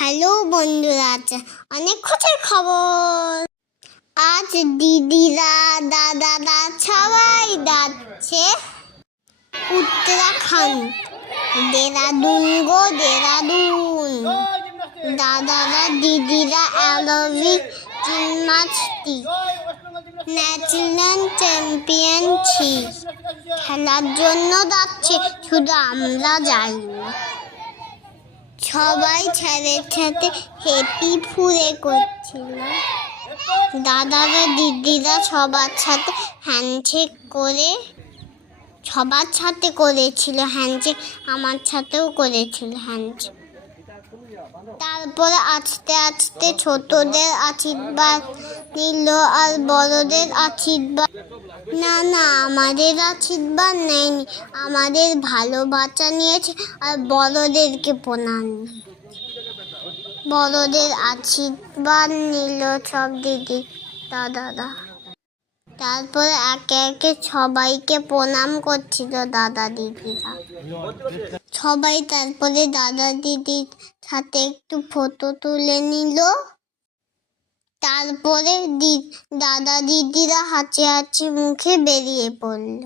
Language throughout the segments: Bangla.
হ্যালো বন্ধুরা, অনেক খুশির খবর। আজ দিদিরা দাদারা সবাই যাচ্ছে উত্তরাখণ্ড, দেরাদুন। দাদারা দিদিরা অ্যারোবিক জিমন্যাস্টিক ন্যাশনাল চ্যাম্পিয়নশিপ খেলার জন্য যাচ্ছে, শুধু আমরা যাই না, সবাই সাথে হেঁটে ফুরে করছিল। দাদারা দিদিরা সবার সাথে হ্যান্ডশেক করেছিল হ্যান্ডশেক, আমার সাথেও করেছিল হ্যান্ডশেক। তারপরে আস্তে আস্তে ছোটদের আশীর্বাদ নিল আর বড়দের আশীর্বাদ। না, আমাদের আশীর্বাদ নেয়নি, আমাদের ভালোবাসা নিয়েছে আর বড়দেরকে প্রণাম। বড়দের আশীর্বাদ নিল সব দিদি দাদারা। তারপরে একে একে সবাইকে প্রণাম করছিল দাদা দিদিরা। সবাই তারপরে দাদা দিদির সাথে একটু ফটো তুলে নিল। তারপরে দাদা দিদিরা হাসি মুখে বেরিয়ে পড়ল।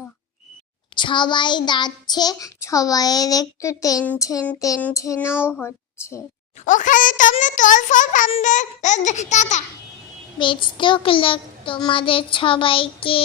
সবাই যাচ্ছে, সবাইয়ের একটু টেনশনও হচ্ছে। ওখানে তোমরা তোর টাটা বেচতে তোমাদের সবাইকে।